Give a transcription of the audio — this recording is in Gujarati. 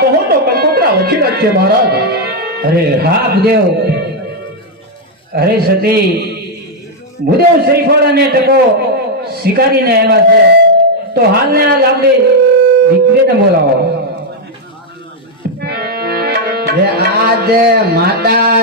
કહો તો કંકોત્રા વચ્ચે જ છે મહારાજ. અરે હા ભૂદેવ. અરે સતી, ભૂદેવ શ્રીફળ અને ટકો શિકારીને આવ્યા છે, તો હાલને આ લાકડી દીકરીને બોલાવો. જે આજ માતા